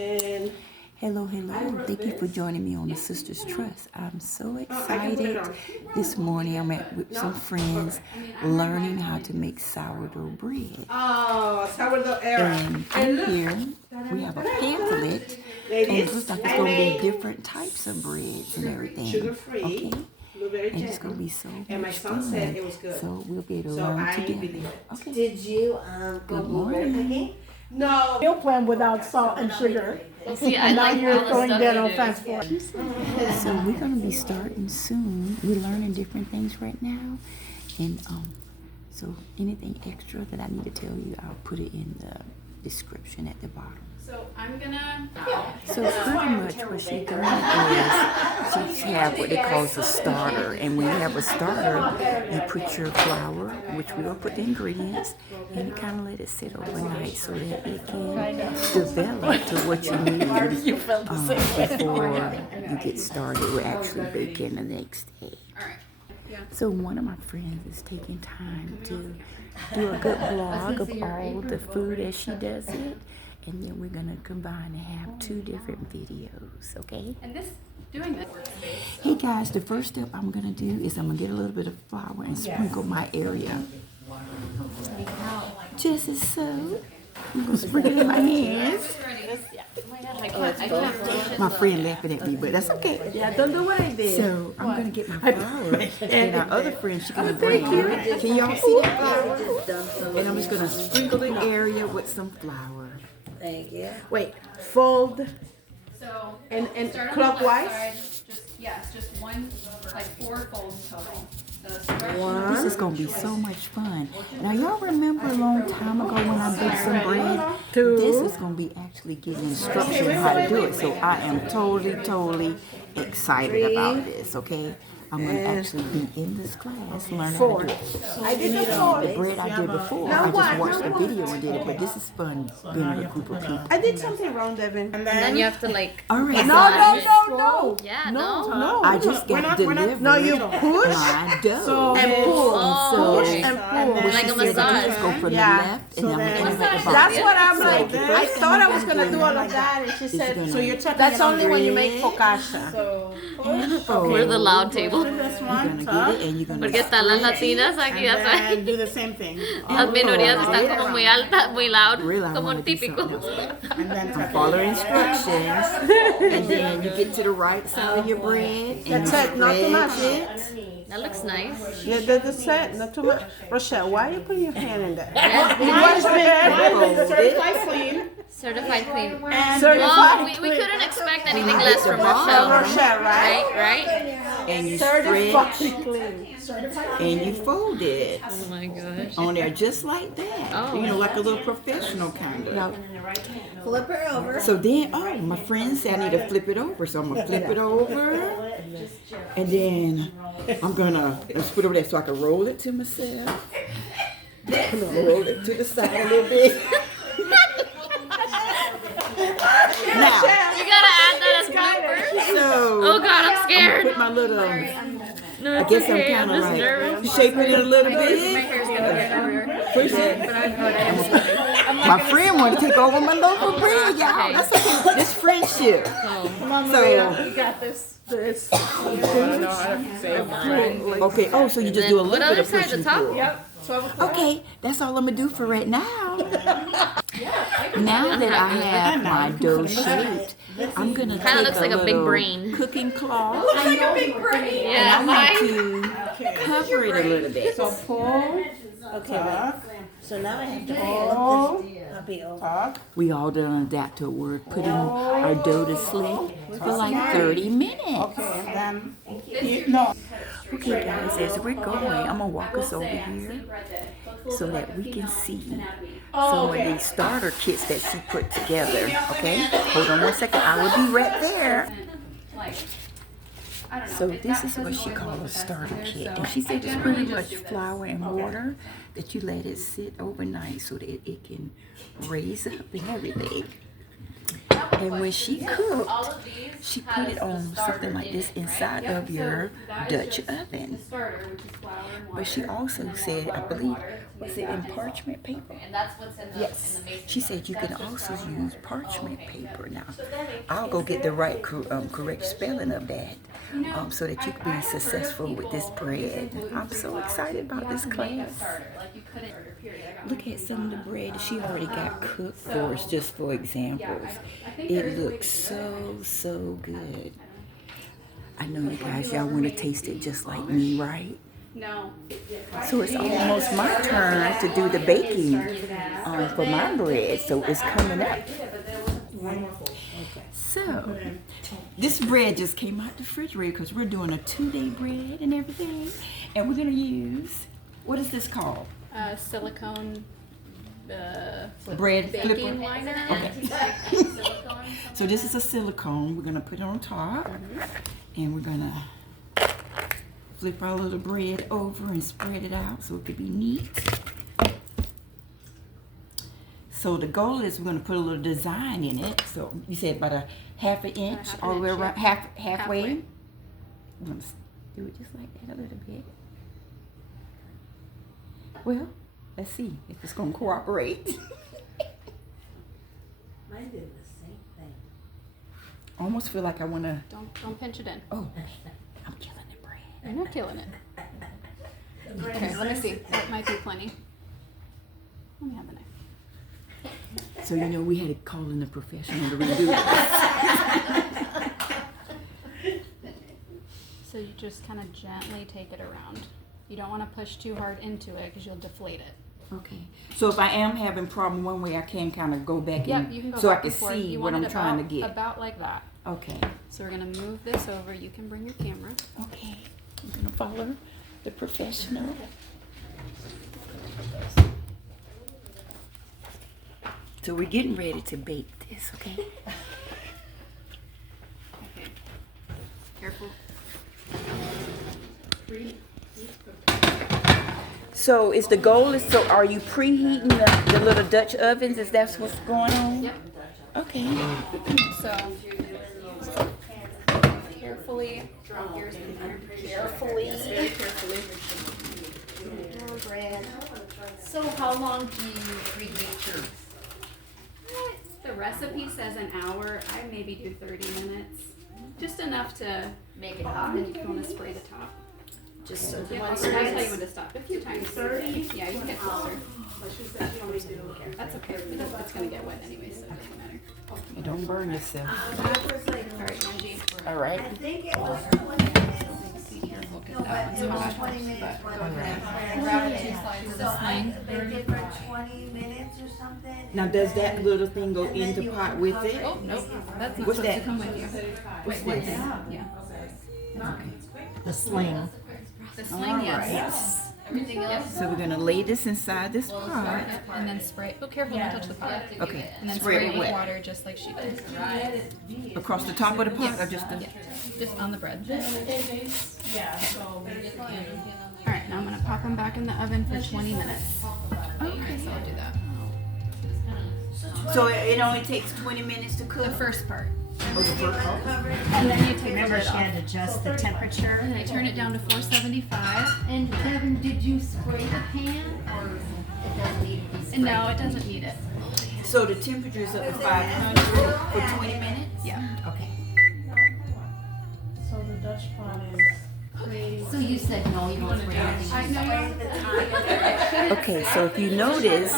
And Hello. Thank you for joining me on the Sisters Trust. I'm so excited. This morning I'm with some friends learning how to make sourdough bread. sourdough era. And in here we have a pamphlet, and it looks like it's going to be different types of breads and everything. Sugar-free. Okay? Blueberry And it's going to be so and my much son fun. said it was good. So we'll be able to So learn I together. believe it. Okay. Did you go blueberry picking? No. meal plan without salt and sugar. See, I And now like you're all the going stuff down you on do. fast food. So we're going to be starting soon. We're learning different things right now. And so anything extra that I need to tell you, I'll put it in the description at the bottom. So I'm gonna. So pretty much what she's doing is she have what they call a starter. And when you have a starter, you put your flour, which we're going to put the ingredients, and you kind of let it sit overnight so that it can develop to what you need before you get started with actually baking the next day. So one of my friends is taking time to do a good vlog of all the food as she does it. And then we're going to combine and have 2 different videos, okay? And doing this. Hey guys, the first step I'm going to do is I'm going to get a little bit of flour and sprinkle my area. Just as so. I'm going to sprinkle it in my hands. My friend laughing at me, but that's okay. Yeah, don't do what I did. So I'm going to get my flour, and our other friend, she's going to bring it. Can y'all see that flour? And I'm just going to sprinkle the area with some flour. Thank you. Wait, fold. So And start on clockwise? the left side. Just one, like 4 folds total. This is going to be so much fun. Now, y'all remember a long time ago when I baked some bread? This is going to be actually giving instructions how to do it. So I am totally excited about this, okay? I'm going to actually be in this class learning how to do it. I did the fold. The bread I did before, I just watched the video and did it, but this is fun being with a group of people. I did something wrong, Devin. And then you have to like. All right, No. Yeah, no. I just got delivered No, you push my dough. and pull. Oh, And pull. like a She said, massage. just go from Yeah. the left, and I'm going to the bottom. That's what I'm like. So, I thought I was gonna do all of that, and she said, gonna- "So you're talking that's only when you make focaccia." We're the loud table. You're going to get it, and you're going Porque to... están las latinas aquí, ya sabes. And do the same thing. Las minorías están como muy altas, muy loud, Real, I como wanna do típico. something else. And then I'm following instructions, and then you get to the right side of your bread, and That's you it, not too much. spread it. That looks nice. Yeah, that's it. Not too much. Rochelle, why are you putting your hand in there? Certified clean. Certified clean. Certified. Well, we couldn't expect anything less from Rochelle. Rochelle, right? Right? And you spread, clean. and you fold it Oh my gosh. on there just like that. Oh. You know, like a little professional kind of. Flip her over. So then, my friend said I need to flip it over, so I'm gonna flip it over, and then I'm gonna let's put it over there so I can roll it to myself. I'm gonna roll it to the side a little bit. Now, You gotta add that as bloopers. so Oh god, I'm scared. put my little. No, I it's guess okay. I'm I'm kind of just nervous. like shaping it a little My bit. hair's gonna get everywhere. Push it. My friend wanted to take over my local bread, y'all. Okay. That's okay. This friendship. So, You got this. okay. Oh, so you just do a What little bit other of side? push The and top? pull. Yep. Okay, that's all I'm gonna do for right now. Now that I have my dough shaped, I'm gonna Kinda take looks a like a big little brain. cooking cloth Yeah, and I want to cover it a little bit. Okay. So now I have to flip this puppy over. We all done that to work, putting our dough to sleep for like 30 minutes. Okay guys, as we're going, I'm gonna walk us over here so that we can see some of these starter kits that she put together, okay? Hold on 1 second, I will be right there. So this is what she calls a starter kit, and she said it's pretty much flour and water that you let it sit overnight so that it can raise up and everything. And when she cooked, she put it on something like this inside of your Dutch oven. But she also said, I believe, Was it in parchment paper? And that's what's in the Yes. in the mason. She said you can also use parchment paper. Now, I'll go get the right correct spelling of that so that you can be successful with this bread. I'm so excited about this class. Like you couldn't order, period. I got Look at some of the bread she already got cooked for us, just for examples. It looks so good. I know you guys, y'all want to taste it just like me, right? No. So it's almost my turn to do the baking for my bread. So it's coming up. So this bread just came out the refrigerator because we're doing a 2-day bread and everything. And we're going to use, what is this called? Silicone Bread flipper. baking liner. Okay. Silicone. So this is a silicone. We're going to put it on top. And we're going to flip our little bread over and spread it out so it could be neat. So the goal is we're going to put a little design in it. So you said about a half an inch all the way around, halfway. We're going to do it just like that a little bit. Well, let's see if it's going to cooperate. Mine did the same thing. I almost feel like I want to, Don't pinch it in. oh, I'm killing the bread. You're not killing it. Okay, let me see. That might be plenty. Let me have the knife. So you know we had to call in a professional to redo it. So you just kind of gently take it around. You don't want to push too hard into it because you'll deflate it. Okay. So if I am having problem one way, I can kind of go back Yep, and you can go so I back can and forth. see You what want I'm it trying to about- get. About like that. Okay. So we're gonna move this over. You can bring your camera. Okay. I'm gonna follow the professional. So we're getting ready to bake this, okay? Okay. Careful. So is the goal is so are you preheating the little Dutch ovens? Is that what's going on? Yep. Okay. So carefully drop yours in there. Carefully. Very carefully. Bread. So how long do you preheat yours? The recipe says an hour. I maybe do 30 minutes. Just enough to Make it hot. and you want to spray the top. Just so Yeah, the I'll ones tell you that when to stop. A few times. 30? Yeah, you can get closer. That's okay. It's going to get wet anyway, so it doesn't matter. You don't burn yourself. All right, Margie. All right. I think it was 20 minutes. Be careful because No, that but one's it was hot. 20 minutes. But All right. So they did for 20 minutes or something. Now does that little thing go And then into you pot with it? oh, nope. That's not What's supposed that? to come with you. What's Wait, this? yeah. the sling. The sling, yes. Everything else. So we're gonna lay this inside this pot. And then spray. Oh, careful, don't touch the pot. Okay. And then Spray spray it it with wet. water just like she did. Across the top of the pot or just the? Yeah, just on the bread. Alright, now I'm going to pop them back in the oven for 20 minutes. Okay, so I'll do that. So it only takes 20 minutes to cook? The first part. Oh, the first part? And then you take the Remember lid she off. had to adjust the temperature. And I turn it down to 475. And Kevin, did you spray the pan or it doesn't need to be sprayed? And no, it doesn't need it. So the temperature is up to 500 for 20 minutes? Yeah. Okay. So the Dutch pot is. So you said no, you don't spray anything. Okay, so if you notice,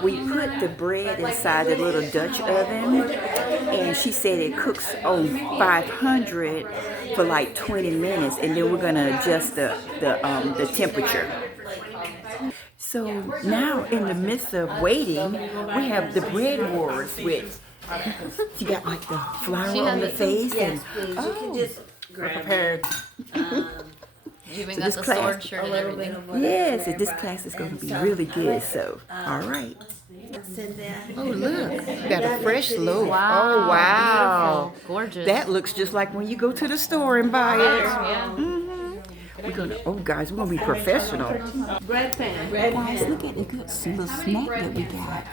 we put the bread inside the little Dutch oven, and she said it cooks on 500 for like 20 minutes, and then we're gonna adjust the temperature. So now, in the midst of waiting, we have the bread wars with. She got like the flour on the face, and You can just prepared. You even So got this the class- sword shirt and everything. Yes, and this class is going to be really good. So, all right. sit there. Oh, look. You got a fresh loaf. Oh, wow. Gorgeous. That looks just like when you go to the store and buy it. Mhm. We're going to, oh, guys, we're going to be professional. Bread pan. Guys, look at the good little snack that we got.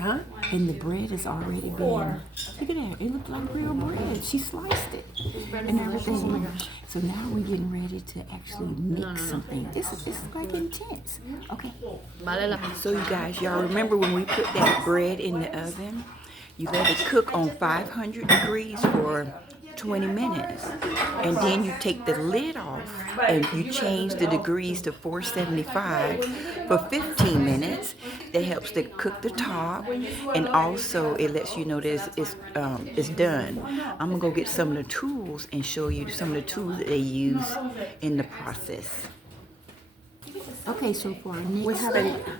Huh? And the bread is already been. Look at that. It looked like real bread. She sliced it and everything. So now we're getting ready to actually mix something. This is like intense. Okay. So you guys, y'all remember when we put that bread in the oven? You let it cook on 500 degrees for 20 minutes, and then you take the lid off and you change the degrees to 475 for 15 minutes. That helps to cook the top, and also it lets you know that it's done. I'm gonna go get some of the tools and show you some of the tools that they use in the process. Okay, so for our next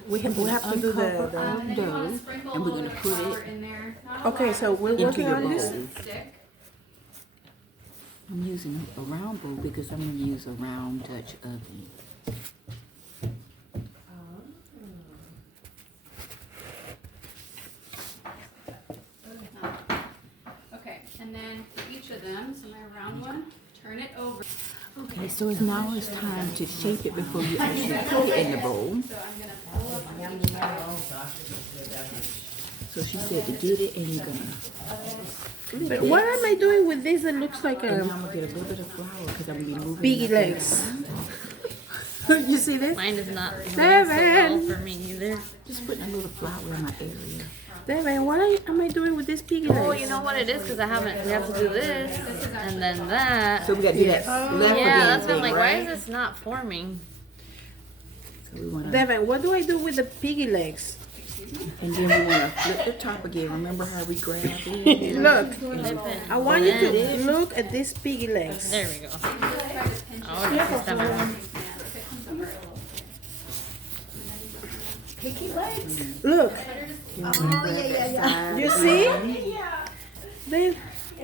We have to do the our dough, and we're gonna put it In there. Okay, so we're into working your on bowl. this. Stick. I'm using a round bowl because I'm going to use a round Dutch oven. Okay, and then for each of them, so my round one, turn it over. Okay, so now it's time to shape it before you actually put it in the bowl. So I'm gonna pull up. So she said to get it and you're going to But what am I doing with this? It looks like and a I'm going to get a little bit of flour because I'm going to be moving piggy it legs. You see this? Mine is not going so Devin. well for me either. Just putting a little flour in my area. Devin, what am I doing with this piggy legs? Oh, you know what it is? Because we have to do this, and then that. So we got to do that left Yeah, again that's what I'm thing, like, right? why is this not forming? So we want to, Devin, what do I do with the piggy legs? and then we want to flip the top again. Remember how we grabbed it? Look, Flip it. I want you to look at these piggy legs. There we go. Oh, this is definitely. Look, you see? Then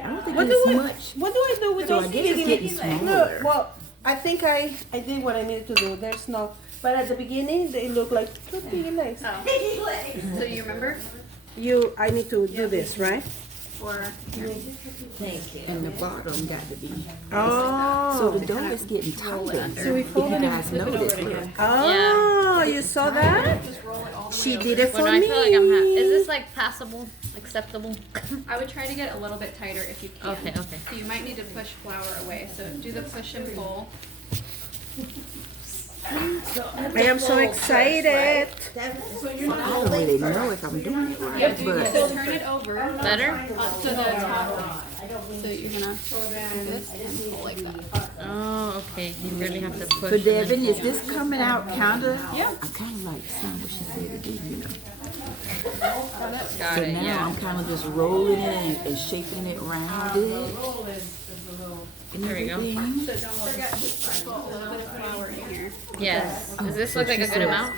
I don't think what it's do much. what do I do with So I those guess it's piggy getting legs? smaller. Look, well, I think I did what I needed to do. There's no, but at the beginning they look like two piggy legs. So you remember? I need to do this, right? Or And the bottom got to be. Oh. So the dough is getting tighter. If you guys notice. Oh, you saw that? She did it for When I me. feel like is this like passable, acceptable? I would try to get a little bit tighter if you can. Okay, okay. So you might need to push flour away. So do the push and pull. I am so excited. I don't really know if I'm doing it right, So but turn it over. Better? To the top. So you're gonna do this and pull like that. Oh, okay. You really have to push. so and then Devin, is pull. this coming out kind of? Yeah. I kind of like seeing what she said to do, you know. Got So it, now yeah. I'm kind of just rolling it and shaping it around it. And There we go. everything. So don't forget to sprinkle a little bit of flour in here. Yes. Does this look like a good amount?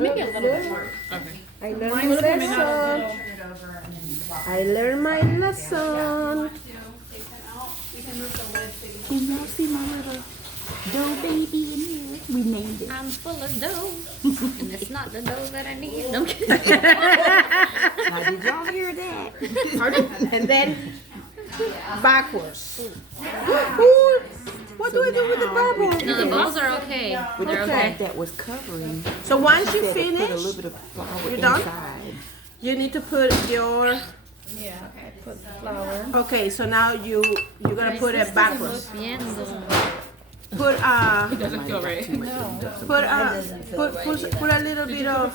Maybe a little bit more. Okay. I learned my lesson. I learned my lesson. Take them out. We can move the lid so you Can y'all see my little dough baby in here? We named it. I'm full of dough, and it's not the dough that I need. No, I'm kidding. Now, did y'all hear that? And then backwards. Ooh, what do I do with the bubble? No, the bowls are okay. With They're the okay. fact that was covering, So once you said to put a finish, little bit of flour You're done? inside. you need to put your. Okay, so now you're gonna put it backwards. Viendo. Put Doesn't feel right. put a little bit of.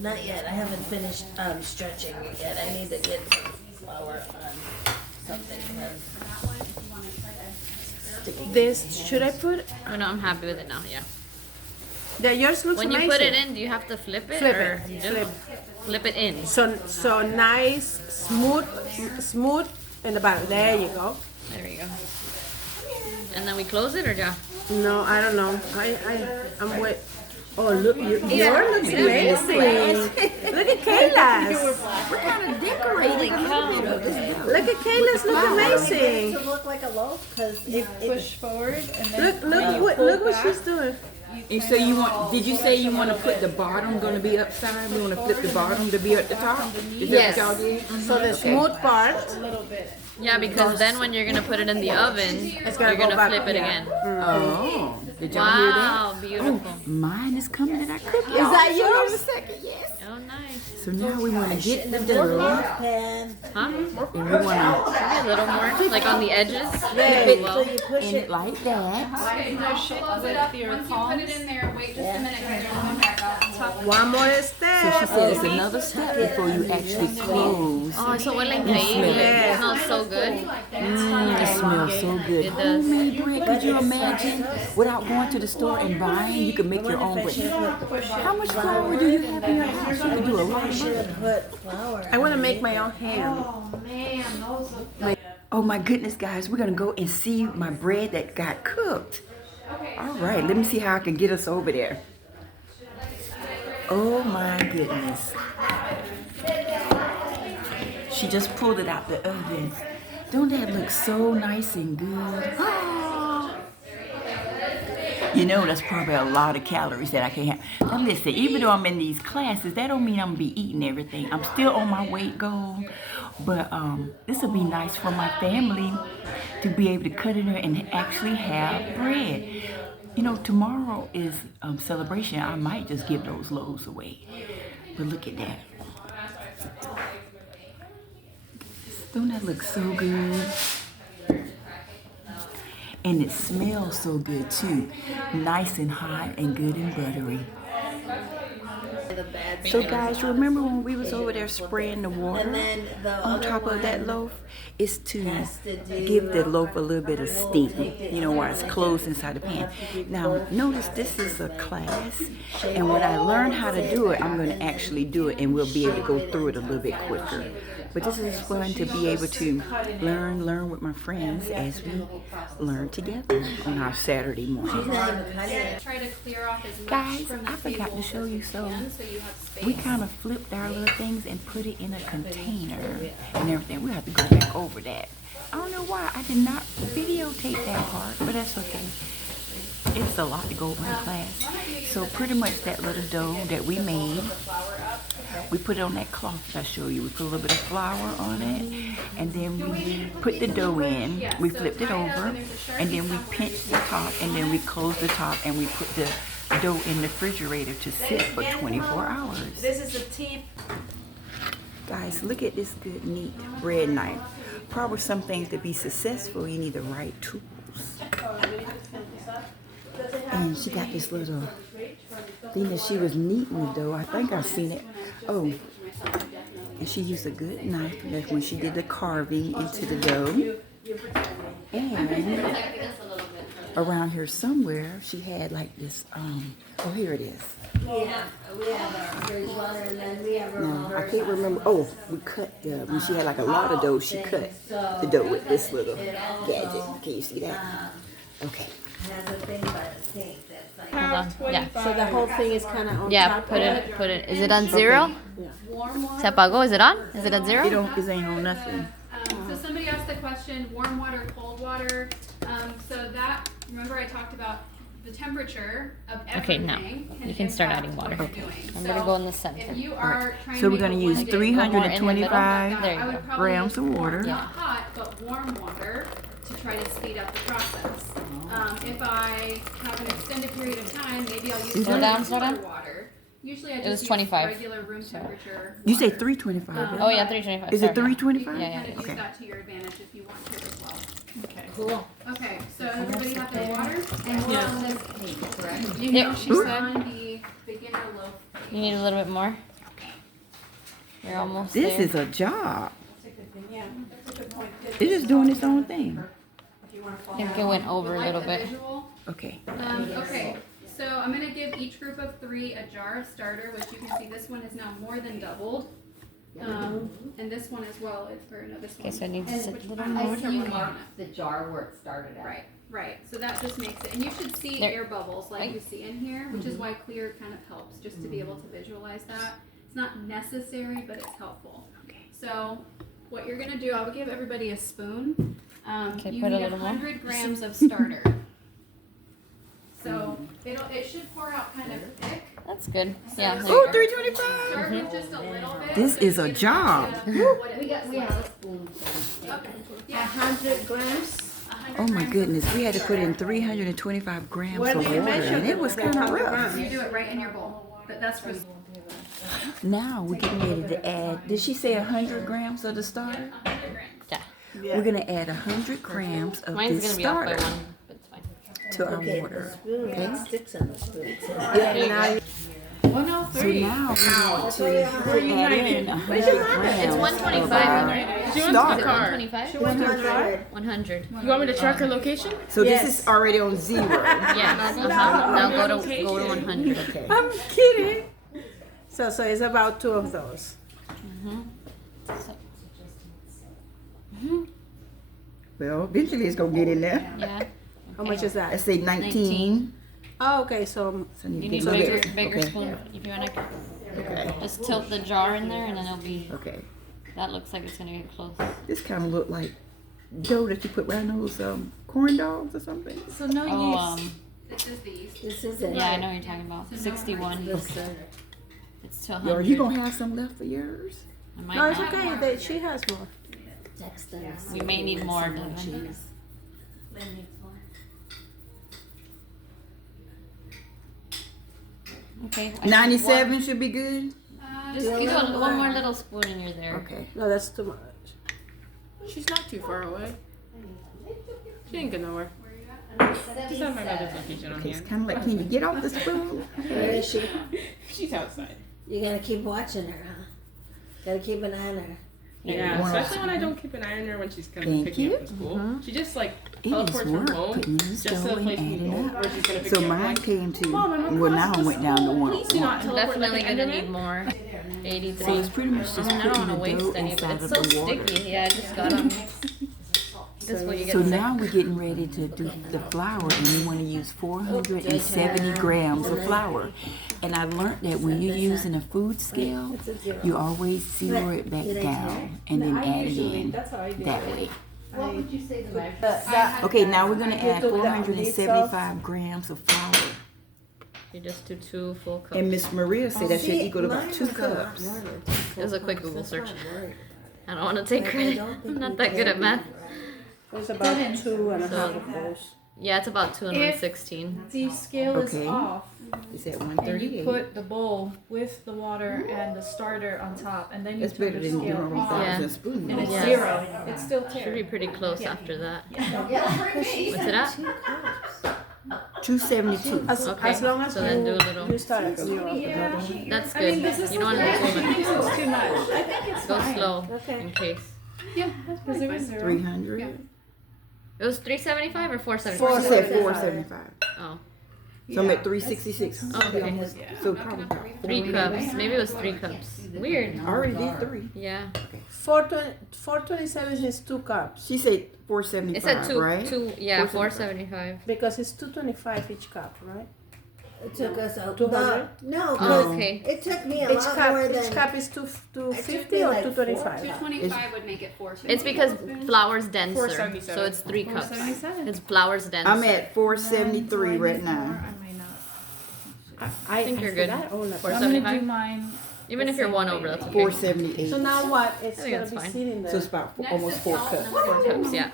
Not yet. I haven't finished stretching it yet. I need to get some flour on something. This should I put? Oh, no, I'm happy with it now. Yeah. Yeah, yours looks When you amazing. put it in, do you have to flip it Flip or it, you do? flip. Flip it in? So nice, smooth in the bottom. There you go. There we go. And then we close it or yeah? No, I don't know. I'm wait. Oh look, yours looks amazing. Look at Kayla's. We're kind of decorating a little bit of this dough. Look at Kayla's. Look amazing. To look like a loaf, because Push forward and then Look what she's doing. And so you want? Did you say you want to put the bottom going to be upside? We want to flip the bottom to be at the top. Is Yes. that what y'all did? So the smooth part. Yeah, because then when you're gonna put it in the oven, gonna you're go gonna back, flip it yeah. again. Oh, did y'all hear that? Wow, beautiful. Mine is coming in our cookie. Is that yours? Second, yes. Oh, nice. So now we want to get the Milk dough. pan. Huh? And we want to Maybe a little more, like on the edges. Right, so Well, you push in it. it like that. Okay, now close it up. Once you put it in there, wait just a minute because there's one back up. Tuck One more So step. she said it's another step before you actually close. oh, eso huele increíble. It smells so good. It smells so good. It does. Homemade bread, could you imagine? Without going to the store and buying, you could make your own bread. How much flour do you have in your house? You could do a lot of Should bread. have put flour. I want to make my own ham. Oh, man, those look Oh my goodness, guys, we're gonna go and see my bread that got cooked. All right, let me see how I can get us over there. Oh my goodness. She just pulled it out the oven. Don't that look so nice and good? Ah. You know, that's probably a lot of calories that I can't have. Now listen, even though I'm in these classes, that don't mean I'm gonna be eating everything. I'm still on my weight goal. But this will be nice for my family to be able to cut in there and actually have bread. You know, tomorrow is celebration. I might just give those loaves away. But look at that. Don't that look so good? And it smells so good too. Nice and hot and good and buttery. So guys, remember when we was over there spraying the water on top of that loaf? It's to give the loaf a little bit of steam, you know, while it's closed inside the pan. Now, notice this is a class, and when I learn how to do it, I'm going to actually do it, and we'll be able to go through it a little bit quicker. But this is fun to be able to learn with my friends as we learn together on our Saturday morning. Try to clear off as much Guys, from the I forgot to table show you as you can, some. so you have space. We kind of flipped our little things and put it in a container and everything. We have to go back over that. I don't know why I did not videotape that part, but that's okay. It's a lot to go over in class. So pretty much that little dough that we made, we put it on that cloth that I showed you. We put a little bit of flour on it, and then we put the dough in. We flipped it over, and then we pinched the top, and then we closed the top, and we put the dough in the refrigerator to sit for 24 hours. This is the tip. Guys, look at this good, neat bread knife. Probably some things to be successful, you need the right tools. And she got this little thing that she was kneading the dough. I think I've seen it. Oh, and she used a good knife when she did the carving into the dough. And around here somewhere, she had like this, oh, here it is. Yeah, we have there's water and then we have Now, I can't remember. Oh, we cut the, when she had like a lot of dough, she cut the dough with this little gadget. Can you see that? Okay. has a thing by the sink that's like. Hold on. Yeah. So the whole thing is kind of on Yeah, top. put it. Is it on zero? Se apagó. Is it on? Is it at It zero? don't, it ain't on nothing. So somebody asked the question, warm water, cold water. So that, remember I talked about the temperature of Okay, everything. now you can start adding water. What you're doing. I'm gonna go in the center. If you are trying So to we're make gonna a use one-dish 325 There you I would go. probably grams of use water. Not hot, but warm water to try to speed up the process. If I have an extended period of time, maybe I'll use Slow down, colder water. Usually I just was use 25. regular room temperature. You say water. 325, right? Oh yeah, 325. Is it sorry. 325? Yeah, yeah. Kind of Okay. use that to your advantage if you want to as well. Cool. Okay, so everybody have their water? And we're on this page, correct? You Yep. know, she's on the beginner loaf. You need a little bit more. You're almost This there. is a job. Yeah, that's a good point. It's just doing its own thing. I think it went over a Like little the bit. visual? Okay. Okay, so I'm gonna give each group of 3 a jar of starter, which you can see this one is now more than doubled. And this one as well, or no, this one. Okay, so I need to sit a little I more. see you marked the jar where it started at. Right, right, so that just makes it, and you should see There. air bubbles like you see in here, which is why clear kind of helps, just to be able to visualize that. It's not necessary, but it's helpful. Okay. So, what you're gonna do, I would give everybody a spoon. Okay, You put a need little more. 100 grams of starter. So, it should pour out kind of thick. That's good. Yeah. there Oh, you go. 325. Start with just a little bit. This so is you a get job. an idea of what it looks We like. have a spoon. So. Okay. Yeah, 100 grams. 100 Oh my grams of goodness, we had to put in starter. 325 grams Where of do you water, measure and it was the kind of 100 rough. grams? You do it right in your bowl, but that's for. Now we're getting ready to add, did she say 100 grams of the starter? 100 grams. Yeah. We're gonna add 100 grams of Mine's this gonna be off by starter one, but it's fine. to our Okay, the water. spoon, it sticks on the spoon. Yeah, now you, So now we want to add in 100 grams It's 125, right? She wants the starter. car. 125? 100. 100. You want me to track her location? So Yes. this is already on 0. Yes. Now go to 100. Okay. I'm kidding. So it's about 2 of those. Well, eventually it's gonna get in there. Yeah. How much is Let's that? say 19. Oh, okay, so So You get need a a little bigger, bit. bigger Okay. spoon if you wanna Okay. just tilt the jar in there and then it'll be, Okay. that looks like it's gonna get close. This kind of look like dough that you put around those corn dogs or something. So no Oh, yeast. This is the yeast. This is it. yeah, I know what you're talking about. 61. This, It's to Are 100. you gonna have some left for yours? I might no, it's not. okay. That she has more. We may need more, Devin. Okay. I think 97 should be good. Just you got one more little spoon and you're there. Okay. No, that's too much. She's not too far away. She ain't going nowhere. She's on my mother's location on Okay. here. It's kind of like, can you get off the spoon? where is she? She's outside. You gotta keep watching her, huh? Gotta keep an eye on her. Yeah, Wow. especially when I don't keep an eye on her when she's coming Thank to pick me you. up from school. She just like It is teleports from work home putting this just to dough the and place we adding go up. where she's gonna pick So me up. mine Like, came to, Mom, I'm well now I went down to one. please do not I'm teleport definitely like an gonna Enderman. need more. 83. So it's pretty much just I don't putting want to the waste dough any, but inside it's of so the water. sticky. Yeah, I just got them. This is what you get So sick. now we're getting ready to do the flour, and we want to use 470 grams of flour. And I learned that when you're using a food scale, you always zero it back down and then add it in that way. What would you say the measure? Okay, now we're gonna add 475 grams of flour. You just do 2 full cups. And Miss Maria said that should equal about 2 cups. It was a quick Google search. I don't want to take credit. I'm not that good at math. It's about 2.5 of those. Yeah, it's about 2 and If- 16. The scale is Okay. off, Is that and you 138? put the bowl with the water and the starter on top, and then you That's turn better the than scale doing on, Yeah. 1,000 spoons. and it's Yeah. 0. It's still Should be terrible. pretty close after that. What's What's it at? 272. Okay. As long as So then do a little. you start at 0. That's I mean, good. this is You don't want to do too much. it's too much. I think it's Go fine. slow Okay. in case. Yeah, because it was 0. 300. It was 375 or 475? She said 475. Oh, So I'm at 366. Oh, okay. So probably about 3 cups. Maybe it was 3 cups. Weird. I already did 3. Yeah. 427 is 2 cups She said It 475, said two. right? Yeah, 475. 475. because it's 225 each cup, right? It took us a 200? No, Oh, because okay. it took me a Each lot cup, more each than. cup is It took 250 me or like 225. 225 would make it 450. It's because flour's denser, 477. so it's 3 cups. 477. It's flour's denser. I'm at 473 right now. I may not. I think you're for good. that, oh, I'm gonna 475? do mine. Even if you're 1 over, that's okay. 478. So now what? It's I think gonna that's be fine. sitting So there. it's about Next almost is 4 salt cups. and 4 cups, yeah.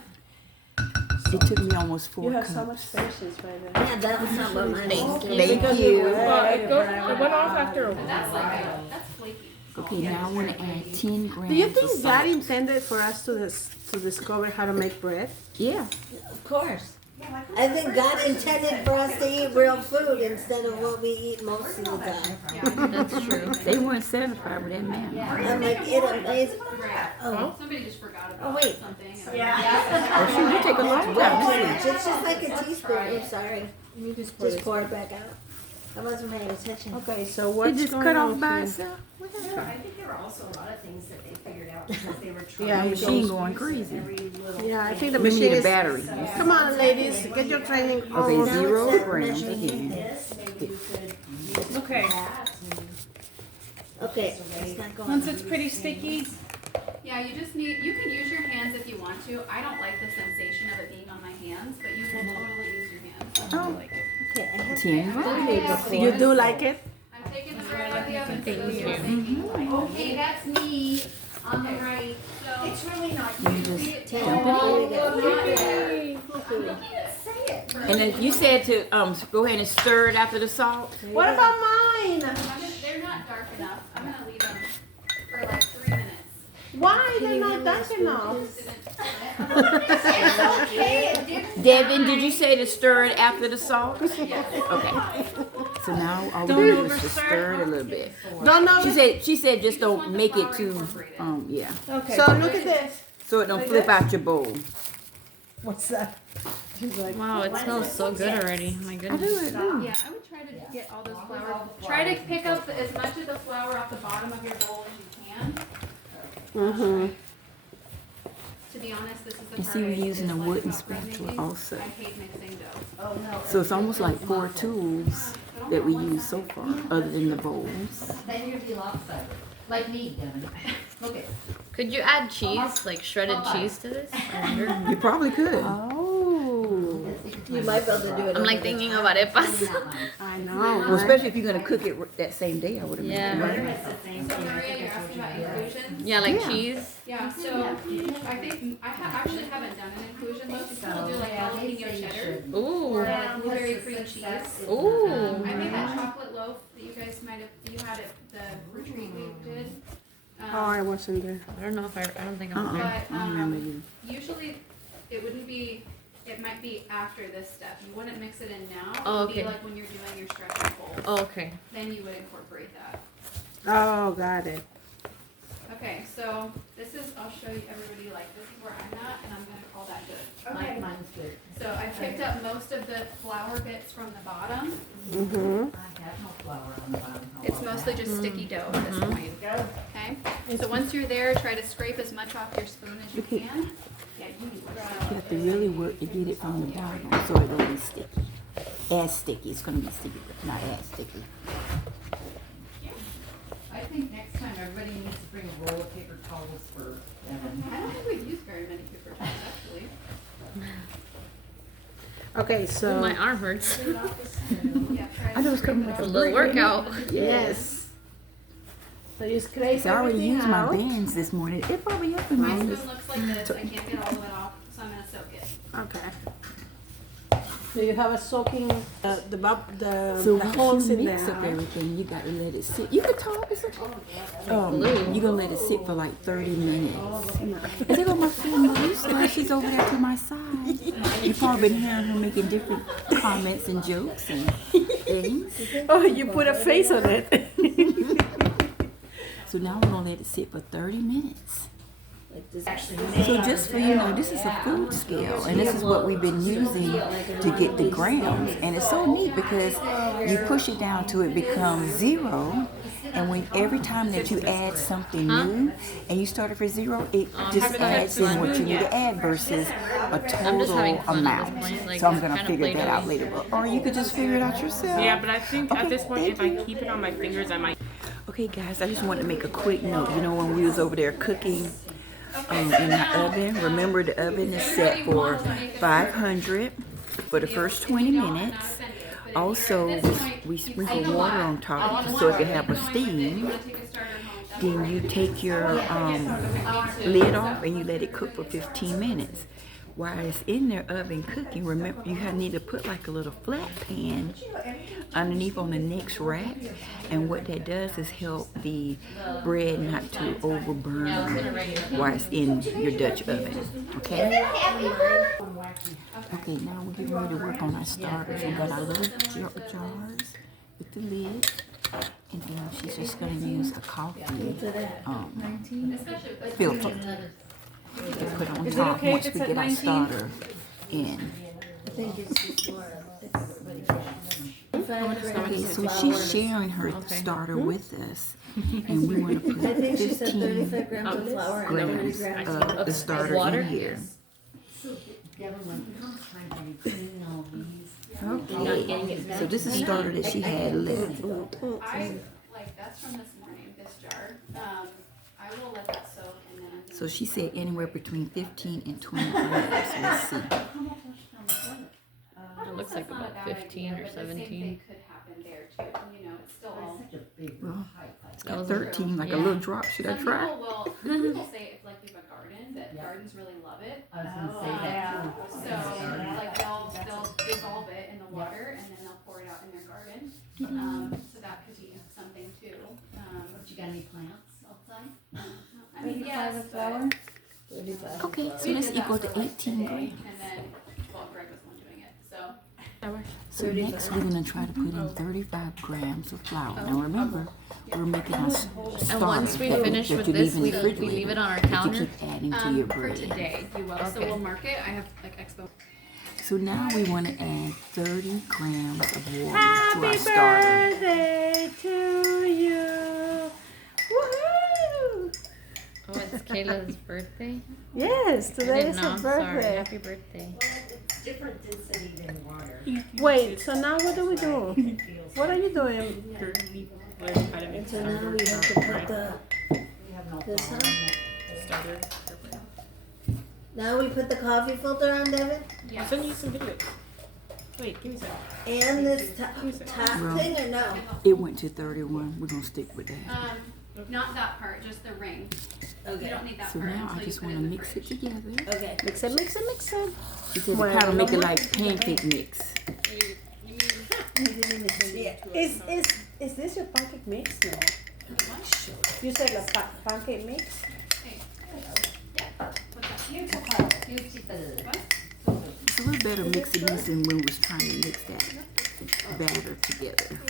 It took me almost 4 You have cups. so much patience right there. Yeah, that was not what mine was. Thank you. Well, it went off after a while. That's flaky. Okay, now I want to add 10 grams Do you of think salt. God intended for us to discover how to make bread? Yeah. Of course. I think God intended for us to eat real food instead of what we eat most of the time. That's true. They weren't satisfied with that man. I'm like, it amazes. Oh, Somebody just forgot oh about wait. something. Oh, shoot, you take a long Not time. too much. It's just like a teaspoon. I'm sorry. Just pour it back out. I wasn't paying attention. Okay, so It what's just going cut on off by here? itself. I think there were also a lot of things that they figured out because they were trying. Yeah, The it machine goes- going crazy. Every little Yeah, I think the We machine need a is. battery. Come on, ladies, get your training Okay, on. Now 0 it's grams measuring again. this, maybe you could use Okay. that and Okay, it's not going. Once it's pretty sticky, Yeah, you just need, you can use your hands if you want to. I don't like the sensation of it being on my hands, but you can totally use your hands. Oh, Okay, I have 10 grams. You do like it? I'm taking the bread out of the oven. Thank you. Okay, that's me on the right. So, it's really not You just ten. dump it in. And then you said to go ahead and stir it after the salt. What about mine? they're not dark enough. I'm gonna Why they're not dark enough? Devin, did you say to stir it after the salt? Okay. So now all we do is just stir it a little bit. Don't know. She said just don't make it too, yeah. Okay. So look at this. So it don't flip out your bowl. What's that? She's like, Wow, it smells so good already. My goodness. Yeah, I would try to get all those flour. Try to pick up as much of the flour off the bottom of your bowl as you can. To be honest, this is the You part see, I we're using a dislike wooden about bread spatula making. also. I hate mixing dough. So it's almost like 4 tools that we use so far, other than the bowls. Then you'd be lopsided, like me, Devin. Look at. Could you add cheese, like shredded cheese to this? I wonder. You probably could. oh, You might be able to do it. I'm like thinking of arepas. I know. Well, especially if you're gonna cook it that same day, I would imagine. Yeah. Right? So Maria, you're asking about inclusion? Yeah, like Yeah. cheese. Yeah, so I think actually haven't done an inclusion though. People do like jalapeno cheddar Ooh. or like blueberry cream cheese. Ooh. I made that chocolate loaf that you guys might have, you had at the retreat we did. Oh, I wasn't there. I don't know if I don't think I'm Uh-uh. there. But I remember you. usually it wouldn't be, it might be after this step. You wouldn't mix it in now. It Oh, would be okay. like when you're doing your stretching bowl. Oh, okay. Then you would incorporate that. Oh, got it. Okay, so this is, I'll show you everybody, like, this is where I'm at, and I'm gonna call that good. Mine, mine's good. So I picked up most of the flour bits from the bottom. Mm-hmm. I have no flour on the bottom. How It's about mostly that? just sticky dough at this point, okay? So once you're there, try to scrape as much off your spoon as you can. Yeah, you need You have to really work to get it from the bottom so it won't be sticky. As sticky. It's gonna be sticky, but not as sticky. I think next time everybody needs to bring a roll of paper towels for Devin. I don't think we've used very many paper towels, actually. Okay, so My arm hurts. Yeah, try I know it's coming It's with a little workout. yes. So you scrape See, I already everything used my out. bands this morning. It probably helping My me. spoon looks like this, I can't get all of it off, so I'm gonna soak it. Okay. So you have a soaking So the once holes you in mix there. up huh? everything, you got to let it sit. You can talk. It's okay. You're gonna let it sit for like 30 minutes. And there go my friend Marisa. She's over there to my side. You've probably been hearing her making different comments and jokes and things. Oh, you put a face on it. So now we're gonna let it sit for 30 minutes. So just for you know, this is a food scale, and this is what we've been using to get the grams. And it's so neat because you push it down till it becomes 0, and when every time that you add something new and you start it for 0, it just adds in what you need to add versus a just having total fun at this amount. point, like, So I'm gonna kinda figure that out play-doh-y. later, or you could just figure it out yourself. Yeah, but I think Okay, at this point, if I thank you. keep it on my fingers, I might. Okay, guys, I just wanted to make a quick note. You know, when we was over there cooking in our oven, remember the oven is set for 500 for the first 20 minutes. Also, we sprinkle water on top so it can have a steam. Then you take your lid off and you let it cook for 15 minutes. While it's in their oven cooking, remember you need to put like a little flat pan underneath on the next rack, and what that does is help the bread not to overburn while it's in your Dutch oven. Okay? Okay, now we're getting ready to work on our starters. We got our little jars with the lid, and then she's just going to use a coffee filter to put on top once we get our starter in. I think it's just more. Okay, so she's sharing her starter with us, and we want to I put think she said 15 35 grams of flour and 30 grams grams of the starter water? in here. Devin, when it comes time to be cleaning all these. Okay, so this is starter that she had left. That's from this morning, this jar. I will let that soak and then. So she said anywhere between 15 and 20 grams. Let's see. It looks like about 15 or But the same 17. thing could happen there too, you know, it's still all. Such a big Well, height. it's got 13, like a little drop. Should I Some try? people will say if like you have a garden, that gardens really love it. I was gonna say that too. So like they'll dissolve it in the water and then they'll pour it out in their garden. So that could be something too. But you got any plants outside? I mean, yeah, 35 of flour. Okay, so let's equal to 18 grams. And then, well, Greg was the one doing it, so. So next we're gonna try to put in 35 grams of flour. Now remember, we're making a starter And once we that finish that with you this, leave in the we refrigerator leave it on our that counter. you keep adding to your For bread. today, you will. So we'll mark it. I have like expo. So now we want to add 30 grams of water to Happy our starter. birthday to you. Woohoo! Oh, it's Kayla's birthday? Yes, I today didn't is know. her I'm sorry. birthday. Happy birthday. It's different density than water. Wait, so now what do we do? What are you doing? So now we have to put this on. Starter. Now we put the coffee filter on, Devin? I'll send you some videos. Wait, give me a second. And this top thing, or no? It went to 31. We're gonna stick with that. Not that part, just the ring. You Okay. don't need that So part now until I you just put it want to in the mix it fridge. together. Okay. Mix it, mix it, mix it. She said Well, kind of make it no. like pancake mix. Is this your pancake mix? No. You said a pancake mix? It's a little better mixing this than when we was trying to mix that batter together.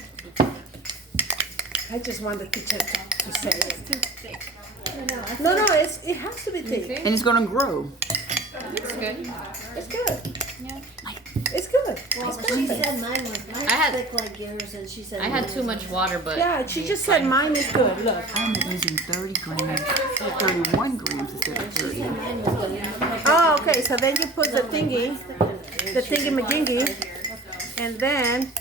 I just want the teacher to say it. No, it has to be thick. And it's gonna grow. It's good. It's good. It's good. Well, It's she perfect. said mine was I had- thick like yours, and she said I had mine too was much water, but Yeah, she just said mine is good. Look. I'm using 30 grams, 31 grams instead of 30. mine was good. Oh, okay. So then you put the thingy majingy, and then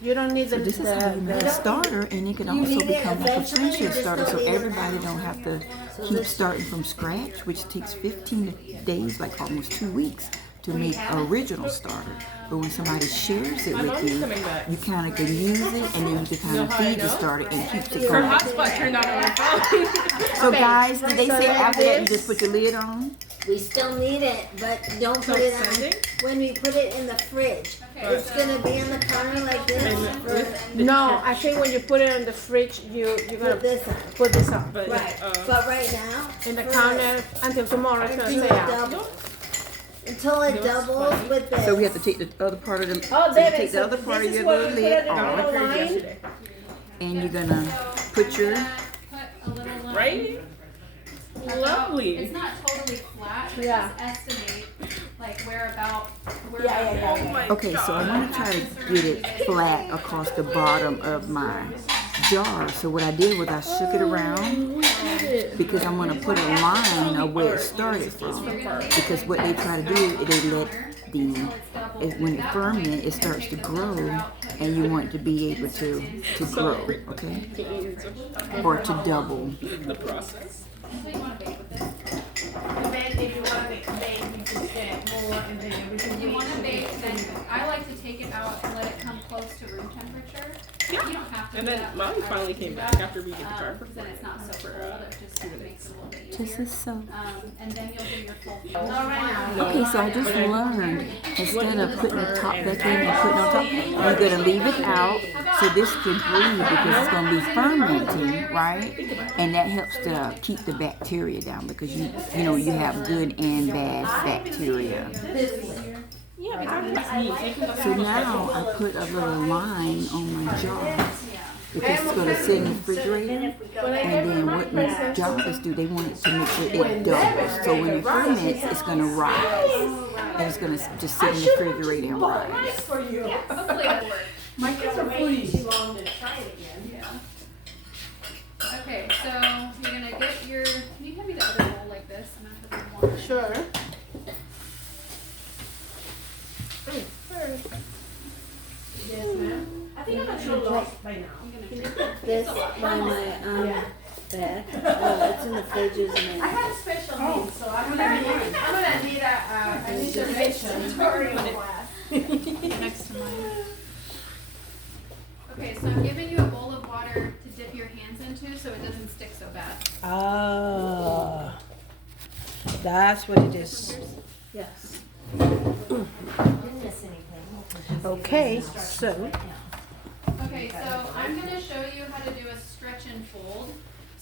you don't need the This is how you make a starter, and it can also need it become like a eventually, friendship you just starter, don't so need it everybody now. don't have to keep starting from scratch, which takes 15 days, like almost 2 weeks, to make an original starter. But when somebody shares it with you, you kind of can use it, and then you can kind of feed the starter and keeps it Her going. hotspot turned on her phone. So guys, did they So say like after that you this? just put your lid on? We still need it, but don't put it on when we put it in the fridge. It's gonna be on the counter like this. No, I think when you put it in the fridge, you're Put gonna this on. put this on. Right. But right now, In the for counter until tomorrow. It's gonna until stay it out. until it doubles with this. So we have to take the other part of the, Oh, so you David, take the so other part this of is your what little you put lid in the on, little line. and you're gonna put your, Put a little line. Right? It's Lovely. not totally flat, but Yeah. just estimate like where about. Oh my okay, so I wanna try to get it flat across the bottom of my jar. So what I did was I shook it around because I'm gonna put a line of where it started from. Because what they try to do is they let when it ferments, it starts to grow, and you want it to be able to grow, okay? Or to double. The process. So you want to bake with this. If you want to bake, you can get more, and then everything. You want to bake, then I like to take it out and let it come close to room temperature. You don't have to. And do then that. Molly I finally like to came do back that, after we did the car for because then it's not so cold. It just kind of makes it a little bit Just easier. as so. And then you'll do your full. Okay, so I just learned, instead of putting the top back in and putting on top, you're gonna leave it out so this can breathe because it's gonna be fermenting, right? And that helps to keep the bacteria down because you know you have good and bad bacteria. So now I put a little line on my jar because it's gonna sit in the refrigerator. And then what the joggers do, they want it to make sure it doubles. So when it ferments, it's gonna rise. And it's gonna just sit in the refrigerator and rise. Hopefully it'll work. My kids are waiting too long to try it again. Yeah. Okay, so you're gonna get your. Can you hand me the other bowl like this? I'm gonna put some water. Sure. Yes, ma'am. I think I'm a little lost by now. I'm gonna drink. This by my bag. Oh, it's in the fridge, isn't it? I have special needs, so I'm gonna need an intervention during class. Next to mine. Okay, so I'm giving you a bowl of water to dip your hands into so it doesn't stick so bad. Ah, that's what it is. Yes. Okay, so Okay, so I'm gonna show you how to do a stretch and fold.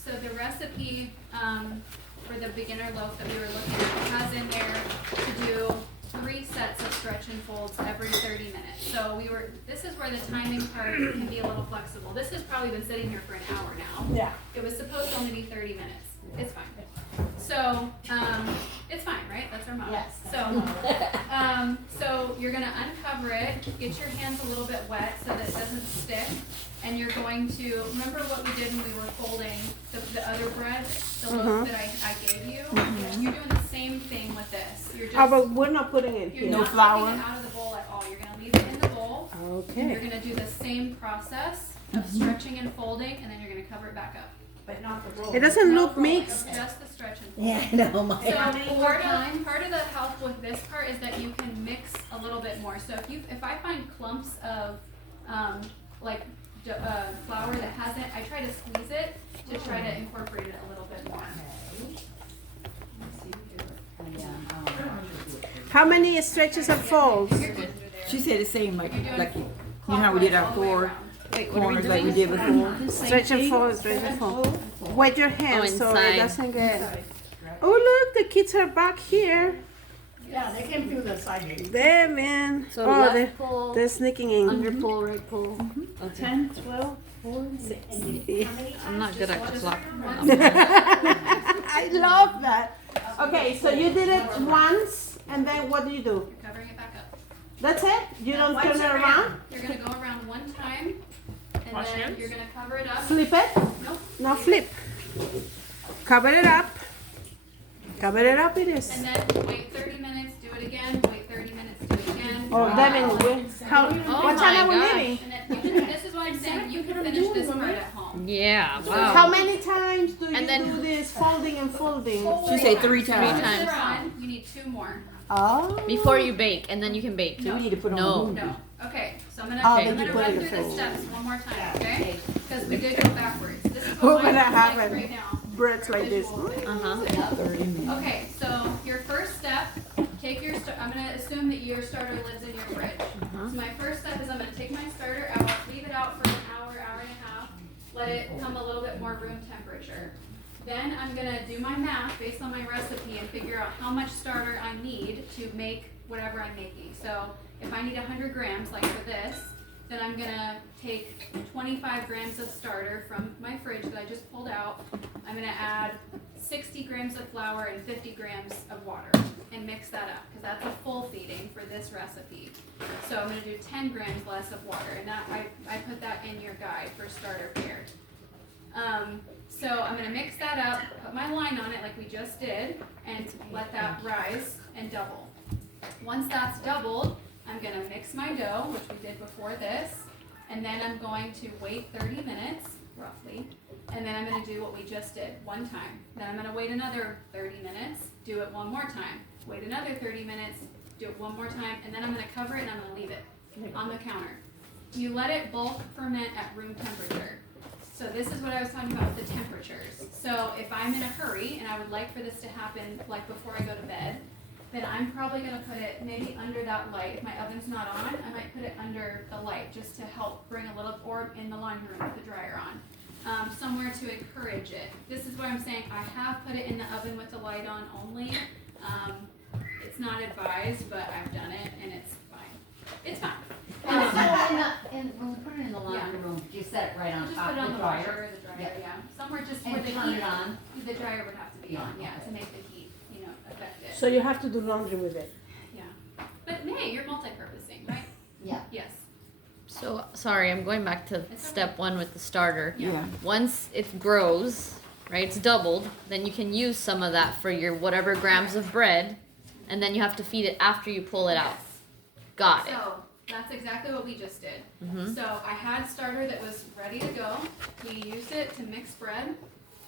So the recipe for the beginner loaf that we were looking at has in there to do 3 sets of stretch and folds every 30 minutes. So this is where the timing part can be a little flexible. This has probably been sitting here for an hour now. Yeah. It was supposed to only be 30 minutes. It's fine. So, it's fine, right? That's our mom. Yes. So you're gonna uncover it, get your hands a little bit wet so that it doesn't stick, and you're going to, remember what we did when we were folding the other bread, the loaf that I gave you? You're doing the same thing with this. You're just, But we're not putting it you're here. not taking it out of the bowl at all. You're gonna leave it in the bowl. And you're Okay. gonna do the same process of stretching and folding, and then you're gonna cover it back up. But not the roll. It doesn't No look rolling, mixed. just the stretch and fold. Yeah, I know, my. So part of the help with this part is that you can mix a little bit more. So if I find clumps of flour that hasn't, I try to squeeze it to try to incorporate it a little bit more. How many stretches and folds? You're good. She said the same, like You're doing you know how we did our clockwise all the way 4 around. corners like we did before. Stretch and fold, stretch and fold. Wet your hands so it inside. doesn't get. Oh look, the kids are back here. Yeah, they came through the side gate. There, man. So Oh, left they're, pull, they're sneaking in. under pull, right pull. 10, 12, 4, 6. I'm not good at clock. I love that. Okay, so you did it once, and then what do you do? You're covering it back up. That's it? You don't turn it around? You're gonna go around one time, and Wash then hands? you're gonna cover it up. Flip it? Nope. Now flip. Cover it up. Cover it up it is. And then wait 30 minutes, do it again, wait 30 minutes, do it again. Oh, Devin, what time are we gosh. leaving? And then you can, this is what I'm saying, you can finish this part at home. Yeah, How wow. many times do you And then- do this folding and folding? She said 3 times. times. This one, you need 2 more. Oh. Before you bake, and then you can bake. So we need to put on No. the No. Okay, so I'm gonna, Oh, I'm then gonna you put run it through the forward. steps one more time, okay? Because we did go backwards. This is We're what mine gonna looks have like it. right now. Breads like this. Uh-huh. 30 minutes. Okay, so your first step, take your, I'm gonna assume that your starter lives in your fridge. So my first step is I'm gonna take my starter out, leave it out for an hour, hour and a half, let it come a little bit more room temperature. Then I'm gonna do my math based on my recipe and figure out how much starter I need to make whatever I'm making. So if I need 100 grams, like for this, then I'm gonna take 25 grams of starter from my fridge that I just pulled out. I'm gonna add 60 grams of flour and 50 grams of water and mix that up because that's a full feeding for this recipe. So I'm gonna do 10 grams less of water, and that I put that in your guide for starter paired. So I'm gonna mix that up, put my line on it like we just did, and let that rise and double. Once that's doubled, I'm gonna mix my dough, which we did before this, and then I'm going to wait 30 minutes, roughly, and then I'm gonna do what we just did one time. Then I'm gonna wait another 30 minutes, do it one more time, wait another 30 minutes, do it one more time, and then I'm gonna cover it and I'm gonna leave it on the counter. You let it bulk ferment at room temperature. So this is what I was talking about with the temperatures. So if I'm in a hurry and I would like for this to happen like before I go to bed, then I'm probably gonna put it maybe under that light. If my oven's not on, I might put it under the light just to help bring a little, or in the laundry room with the dryer on, somewhere to encourage it. This is what I'm saying. I have put it in the oven with the light on only. It's not advised, but I've done it and it's fine. It's fine. And so when we put it in the laundry room, you set it right on Just top put it of on the the dryer. washer or the dryer, yeah. Somewhere just where And the turn heat, it on. the dryer would have to be Yeah, on, yeah, okay. to make the heat, affect it. So you have to do laundry with it. Yeah. But hey, you're multi-purposing, right? Yeah. Yes. So, sorry, I'm going back to step 1 with the starter. Yeah. Once it grows, right, it's doubled, then you can use some of that for your whatever grams of bread, and then you have to feed it after you pull it out. Yes. Got it. So that's exactly what we just did. Mhm. So I had starter that was ready to go. We used it to mix bread,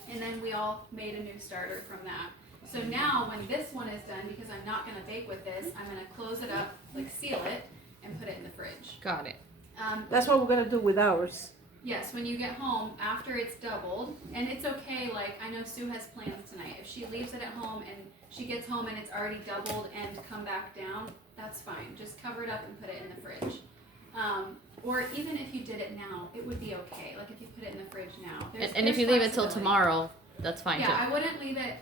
and then we all made a new starter from that. So now when this one is done, because I'm not gonna bake with this, I'm gonna close it up, like seal it, and put it in the fridge. Got it. That's what we're gonna do with ours. Yes, when you get home, after it's doubled, and it's okay, like, I know Sue has plans tonight. If she leaves it at home and she gets home and it's already doubled and come back down, that's fine. Just cover it up and put it in the fridge. Or even if you did it now, it would be okay. Like if you put it in the fridge now. And if you leave it till flexibility. tomorrow, that's fine Yeah, too. I wouldn't leave it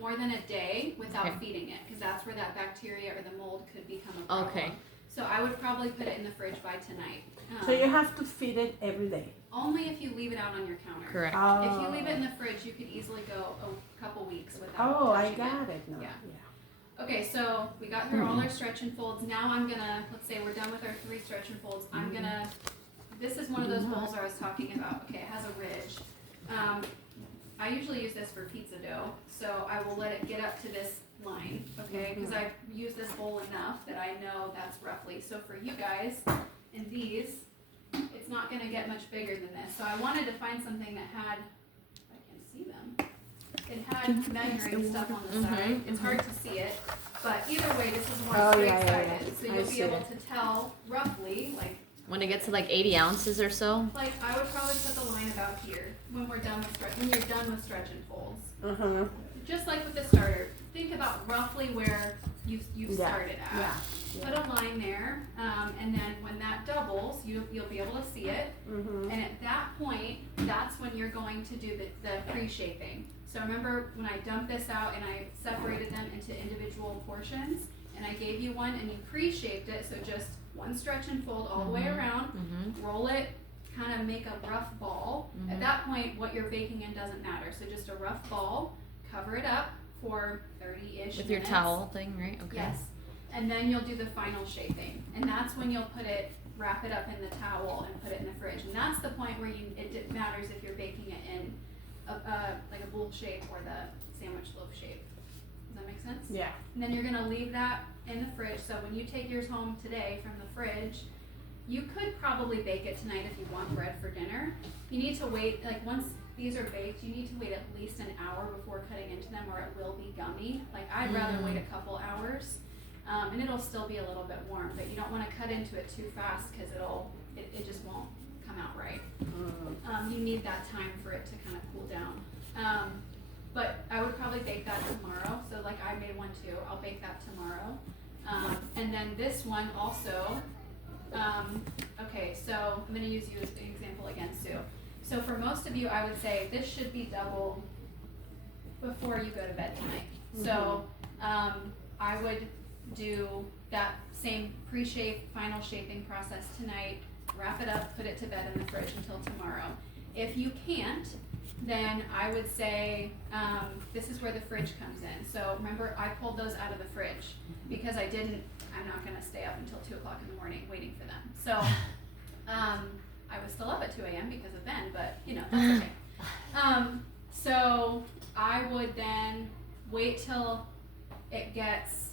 more than a day without Okay. feeding it, because that's where that bacteria or the mold could become a problem. Okay. So I would probably put it in the fridge by tonight. So you have to feed it every day. Only if you leave it out on your counter. Correct. If you leave it in the fridge, you could easily go a couple weeks without Oh, I touching got it now. Yeah. Yeah. Okay, so we got through all our stretch and folds. Now I'm gonna, let's say we're done with our 3 stretch and folds. I'm gonna, this is one of those bowls I was talking about. Okay, it has a ridge. I usually use this for pizza dough, so I will let it get up to this line, okay? Because I've used this bowl enough that I know that's roughly. So for you guys, in these, it's not gonna get much bigger than this. So I wanted to find something that had, if I can see them, it had measuring stuff on the side. It's hard to see it, but either way, this is more Oh, straight yeah, sided. yeah, yeah. So I you'll see be able it. to tell roughly, When it gets to like 80 ounces or so. like I would probably put the line about here when we're done with when you're done with stretch and folds. Uh-huh. Just like with the starter, think about roughly where you Yeah. started at. Yeah. Put a line there, and then when that doubles, you'll be able to see it. Mm-hmm. And at that point, that's when you're going to do the pre-shaping. So remember when I dumped this out and I separated them into individual portions, and I gave you one and you pre-shaped it, so just one stretch and fold all the way around, roll it, kind of make a rough ball. At that point, what you're baking in doesn't matter. So just a rough ball, cover it up for 30-ish minutes. With your towel thing, right? Okay. Yes. And then you'll do the final shaping. And that's when you'll wrap it up in the towel and put it in the fridge. And that's the point where it matters if you're baking it in like a bowl shape or the sandwich loaf shape. Does that make sense? Yeah. And then you're gonna leave that in the fridge. So when you take yours home today from the fridge, you could probably bake it tonight if you want bread for dinner. You need to wait, like once these are baked, you need to wait at least an hour before cutting into them or it will be gummy. Like I'd rather wait a couple hours. And it'll still be a little bit warm, but you don't wanna cut into it too fast because it just won't come out right. You need that time for it to kind of cool down. But I would probably bake that tomorrow. So like I made one too, I'll bake that tomorrow. And then this one also, okay, so I'm gonna use you as an example again, Sue. So for most of you, I would say this should be double before you go to bed tonight. So I would do that same pre-shape, final shaping process tonight, wrap it up, put it to bed in the fridge until tomorrow. If you can't, then I would say, this is where the fridge comes in. So remember, I pulled those out of the fridge because I'm not gonna stay up until 2 o'clock in the morning waiting for them. So, I was still up at 2 a.m. because of Ben, but you know, that's okay. So I would then wait till it gets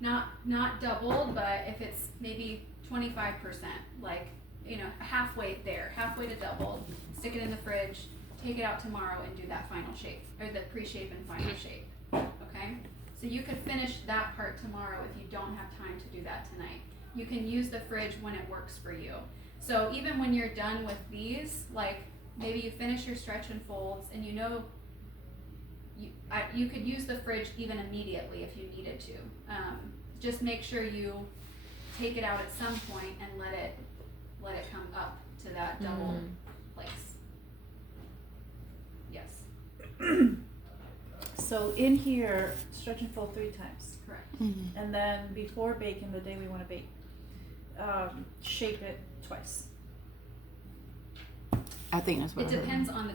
not doubled, but if it's maybe 25%, like, you know, halfway to double, stick it in the fridge, take it out tomorrow and do that final shape, or the pre-shape and final shape, okay? So you could finish that part tomorrow if you don't have time to do that tonight. You can use the fridge when it works for you. So even when you're done with these, like maybe you finish your stretch and folds and you know you could use the fridge even immediately if you needed to. Just make sure you take it out at some point and let it come up to that double place. Yes, So in here, stretch and fold 3 times. correct. And then before baking, the day we wanna bake, shape it twice. I think that's what It I heard. depends on the